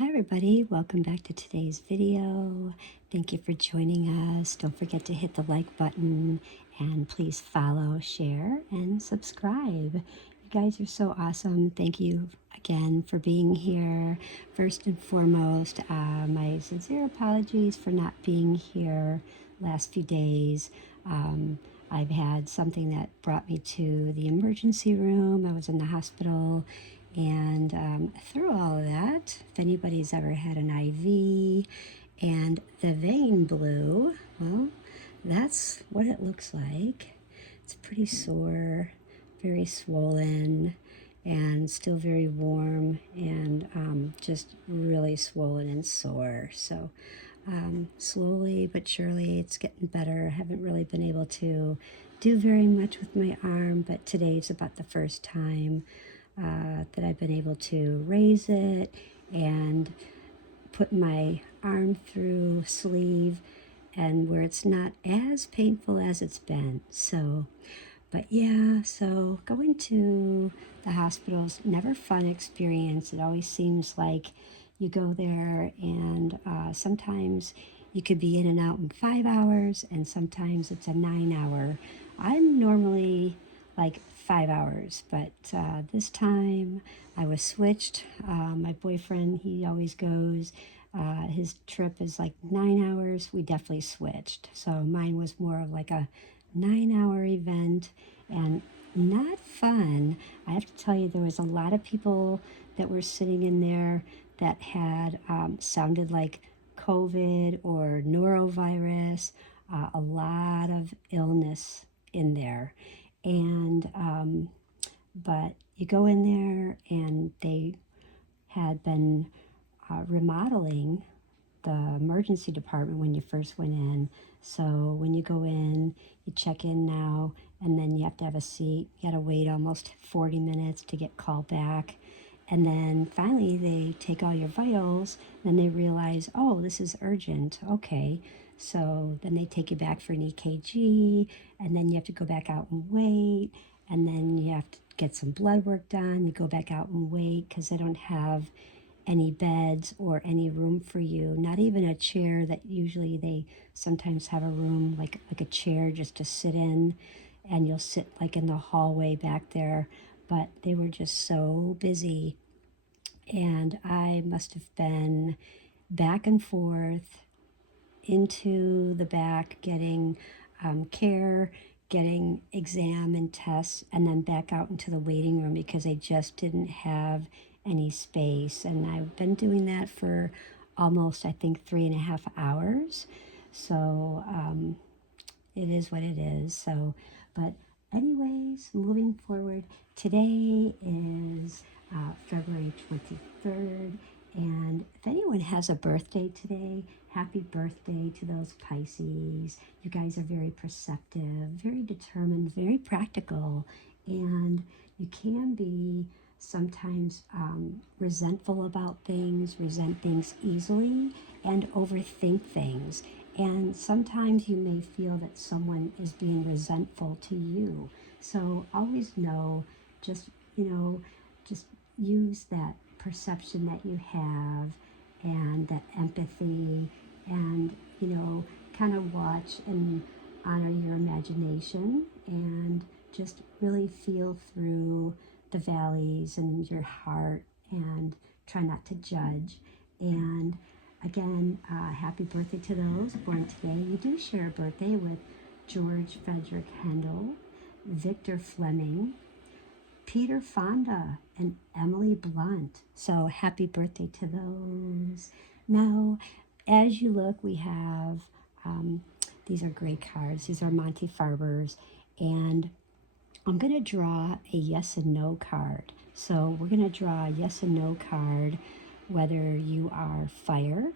Hi everybody, welcome back to today's video. Thank you for joining us. Don't forget to hit the like button and please follow, share, and subscribe. You guys are so awesome. Thank you again for being here. First and foremost, my sincere apologies for not being here last few days. I've had something that brought me to the emergency room. I was in the hospital. And through all of that, if anybody's ever had an IV and the vein blew, well, that's what it looks like. It's pretty sore, very swollen, and still very warm, and just really swollen and sore. So slowly but surely it's getting better. I haven't really been able to do very much with my arm, but today's about the first time that I've been able to raise it and put my arm through sleeve, and where it's not as painful as it's been. So, but yeah, so going to the hospital's never fun experience. It always seems like you go there and sometimes you could be in and out in 5 hours, and sometimes it's a 9 hour. I'm normally like 5 hours, but this time I was switched. My boyfriend, he always goes. His trip is like 9 hours. We definitely switched. So mine was more of like a 9 hour event and not fun. I have to tell you, there was a lot of people that were sitting in there that had sounded like COVID or norovirus, a lot of illness in there. And, but you go in there and they had been remodeling the emergency department when you first went in. So when you go in, you check in now, and then you have to have a seat. You got to wait almost 40 minutes to get called back. And then finally they take all your vitals, and they realize, oh, this is urgent. Okay. So then they take you back for an EKG, and then you have to go back out and wait. And then you have to get some blood work done. You go back out and wait because they don't have any beds or any room for you, not even a chair. That usually they sometimes have a room like a chair just to sit in, and you'll sit like in the hallway back there. But they were just so busy, and I must have been back and forth into the back getting care, getting exam and tests, and then back out into the waiting room because they just didn't have any space. And I've been doing that for almost, I think, 3.5 hours. So it is what it is. So, but anyways, moving forward, today is February 23rd. And if anyone has a birthday today, happy birthday to those Pisces. You guys are very perceptive, very determined, very practical, and you can be sometimes resentful about things, resent things easily, and overthink things. And sometimes you may feel that someone is being resentful to you. So always know, just, just use that perception that you have and that empathy, and, kind of watch and honor your imagination and just really feel through the valleys in your heart and try not to judge. And again, happy birthday to those born today. You do share a birthday with George Frederick Handel, Victor Fleming, Peter Fonda, and Emily Blunt. So happy birthday to those. Now, as you look, we have, these are great cards. These are Monty Farbers. And I'm going to draw a yes and no card. So we're going to draw a yes and no card, whether you are fire,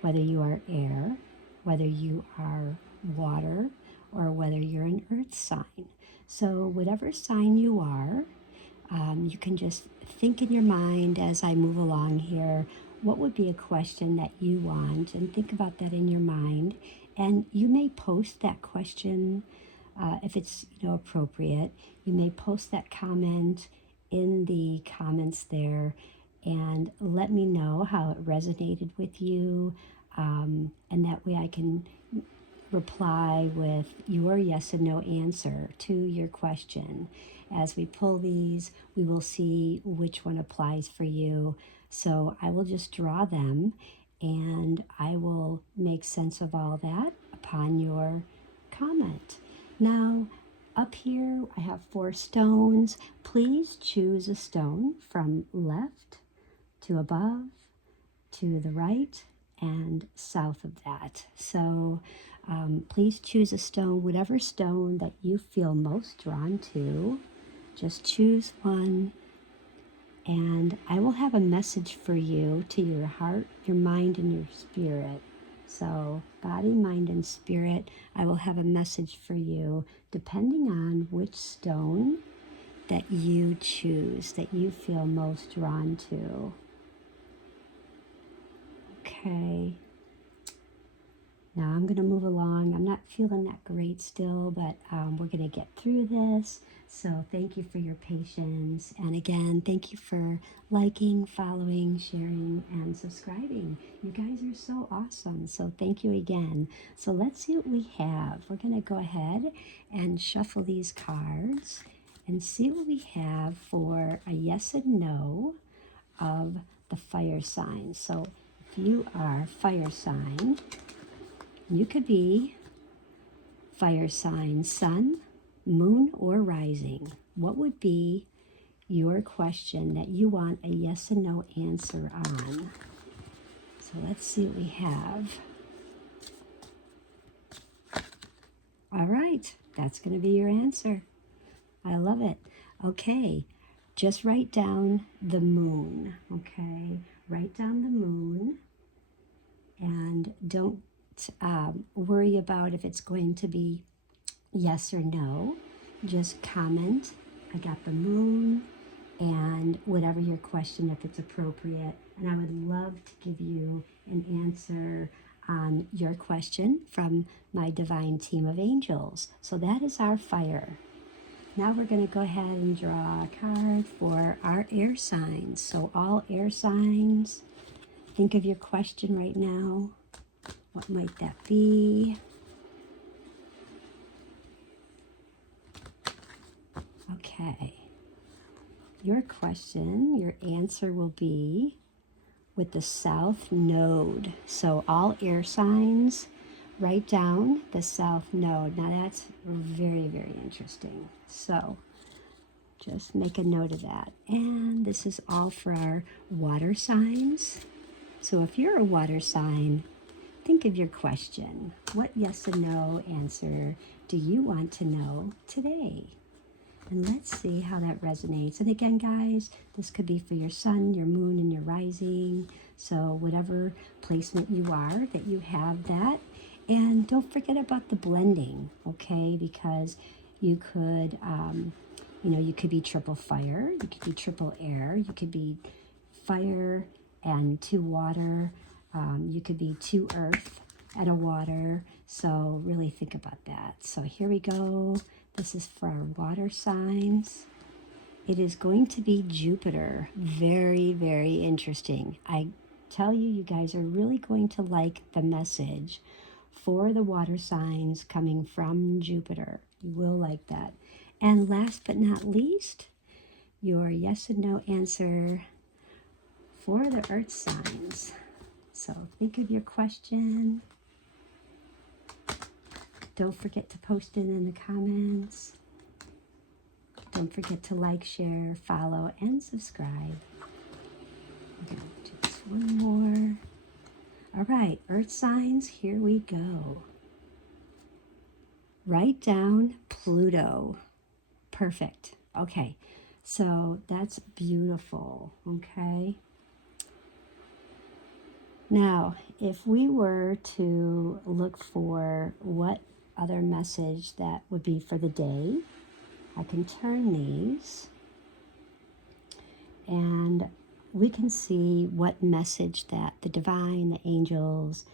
whether you are air, whether you are water, or whether you're an earth sign. So whatever sign you are, you can just think in your mind as I move along here, what would be a question that you want, and think about that in your mind. And you may post that question if it's appropriate. You may post that comment in the comments there, and let me know how it resonated with you. And that way I can reply with your yes and no answer to your question. As we pull these, we will see which one applies for you. So I will just draw them and I will make sense of all that upon your comment. Now, up here I have 4 stones. Please choose a stone from left to above, to the right, and south of that. So please choose a stone, whatever stone that you feel most drawn to. Just choose one, and I will have a message for you to your heart, your mind, and your spirit. So body, mind, and spirit, I will have a message for you depending on which stone that you choose, that you feel most drawn to. Okay. Now I'm going to move along. I'm not feeling that great still, but we're going to get through this. So thank you for your patience. And again, thank you for liking, following, sharing, and subscribing. You guys are so awesome. So thank you again. So let's see what we have. We're going to go ahead and shuffle these cards and see what we have for a yes and no of the fire sign. So if you are fire sign, you could be fire sign, sun, moon, or rising. What would be your question that you want a yes and no answer on? So let's see what we have. All right, that's going to be your answer. I love it. Okay, just write down the moon, okay? Write down the moon, and don't worry about if it's going to be yes or no. Just comment, I got the moon, and whatever your question, if it's appropriate. And I would love to give you an answer on your question from my divine team of angels. So that is our fire. Now we're going to go ahead and draw a card for our air signs. So all air signs, think of your question right now. What might that be? Okay. Your question, your answer will be with the south node. So all air signs, write down the south node. Now that's very, very interesting. So just make a note of that. And this is all for our water signs. So if you're a water sign, think of your question. What yes and no answer do you want to know today? And let's see how that resonates. And again, guys, this could be for your sun, your moon, and your rising. So whatever placement you are, that you have that. And don't forget about the blending, okay? Because you could, you could be triple fire, you could be triple air, you could be fire and 2 water, you could be 2 earth and a water. So really think about that. So here we go. This is for our water signs. It is going to be Jupiter. Very, very interesting. I tell you, you guys are really going to like the message for the water signs coming from Jupiter. You will like that. And last but not least, your yes and no answer for the earth signs. So think of your question. Don't forget to post it in the comments. Don't forget to like, share, follow, and subscribe. We're going to do this one more. All right, earth signs, here we go. Write down Pluto. Perfect. Okay, so that's beautiful, okay? Now, if we were to look for what other message that would be for the day, I can turn these and we can see what message that the divine, the angels,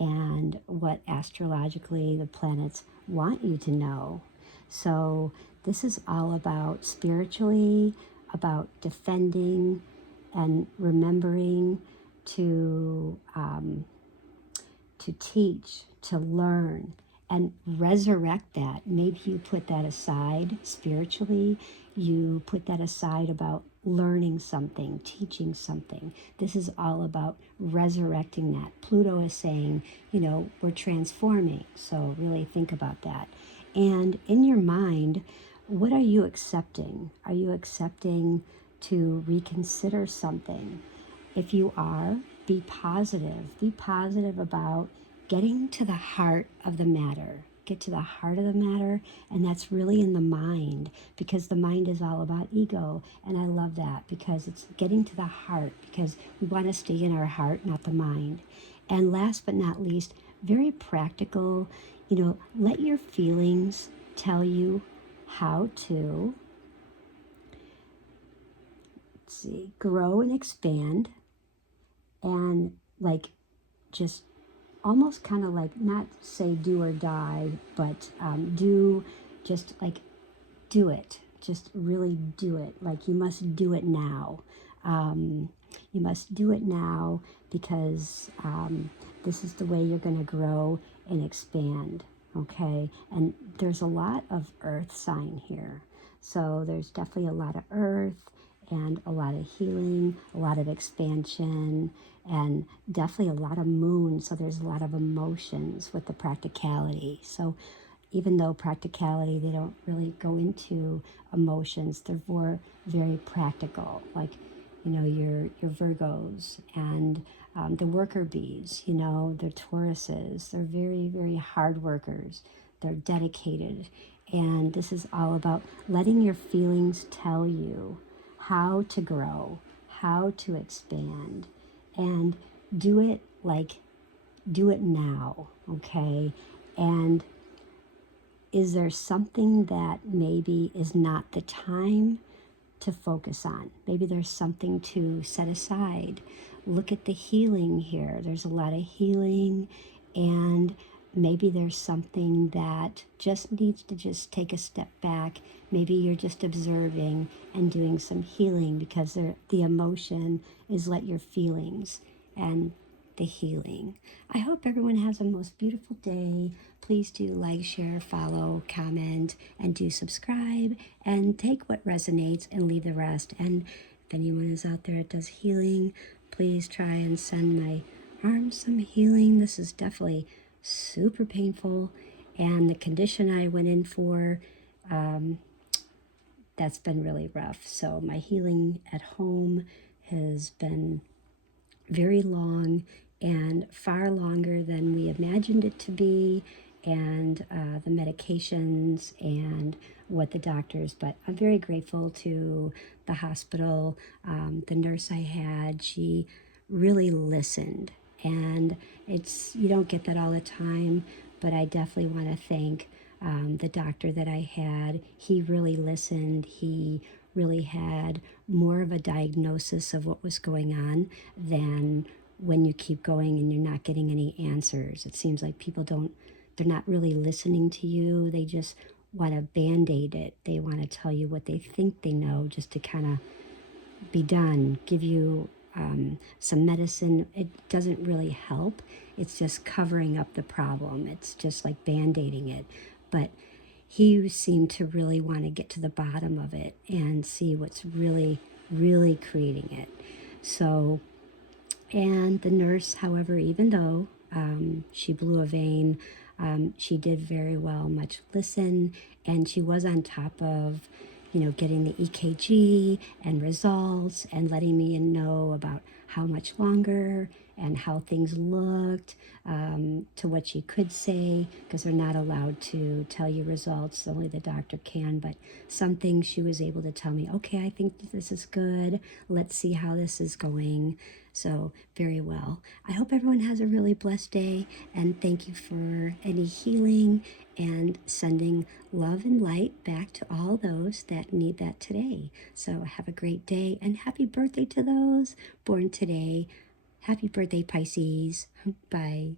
and what astrologically the planets want you to know. So this is all about spiritually, about defending, and remembering to teach, to learn, and resurrect that. Maybe you put that aside spiritually. You put that aside about learning something, teaching something. This is all about resurrecting that. Pluto is saying, we're transforming. So really think about that. And in your mind, what are you accepting? Are you accepting to reconsider something? If you are, be positive. Be positive about getting to the heart of the matter. Get to the heart of the matter, and that's really in the mind, because the mind is all about ego. And I love that, because it's getting to the heart, because we want to stay in our heart, not the mind. And last but not least, very practical, let your feelings tell you how to grow and expand, and just almost kind of not say do or die, but do it. Just really do it. You must do it now. You must do it now, because this is the way you're going to grow and expand. Okay? And there's a lot of earth sign here. So there's definitely a lot of earth and a lot of healing, a lot of expansion, and definitely a lot of moon. So there's a lot of emotions with the practicality. So even though practicality, they don't really go into emotions, they're more very practical, your Virgos and the worker bees, they're Tauruses. They're very, very hard workers. They're dedicated. And this is all about letting your feelings tell you how to grow, how to expand, and do it now, okay? And is there something that maybe is not the time to focus on? Maybe there's something to set aside. Look at the healing here. There's a lot of healing, and maybe there's something that just needs to just take a step back. Maybe you're just observing and doing some healing, because the emotion is let your feelings and the healing. I hope everyone has a most beautiful day. Please do like, share, follow, comment, and do subscribe, and take what resonates and leave the rest. And if anyone is out there that does healing, please try and send my arms some healing. This is definitely super painful, and the condition I went in for, that's been really rough. So my healing at home has been very long, and far longer than we imagined it to be, and the medications and what the doctors, but I'm very grateful to the hospital. The nurse I had, she really listened, and you don't get that all the time, but I definitely want to thank the doctor that I had. He really listened. He really had more of a diagnosis of what was going on than when you keep going and you're not getting any answers. It seems like people they're not really listening to you. They just want to band-aid it. They want to tell you what they think they know, just to kind of be done, give you some medicine. It doesn't really help. It's just covering up the problem. It's just like band-aiding it. But he seemed to really want to get to the bottom of it and see what's really, really creating it. So, and the nurse, however, even though she blew a vein, she did very well, much listen, and she was on top of, getting the EKG and results, and letting me know about how much longer and how things looked, to what she could say, because they're not allowed to tell you results, only the doctor can. But some things she was able to tell me, okay, I think this is good, let's see how this is going. So very well. I hope everyone has a really blessed day, and thank you for any healing and sending love and light back to all those that need that today. So have a great day, and happy birthday to those born today. Happy birthday, Pisces. Bye.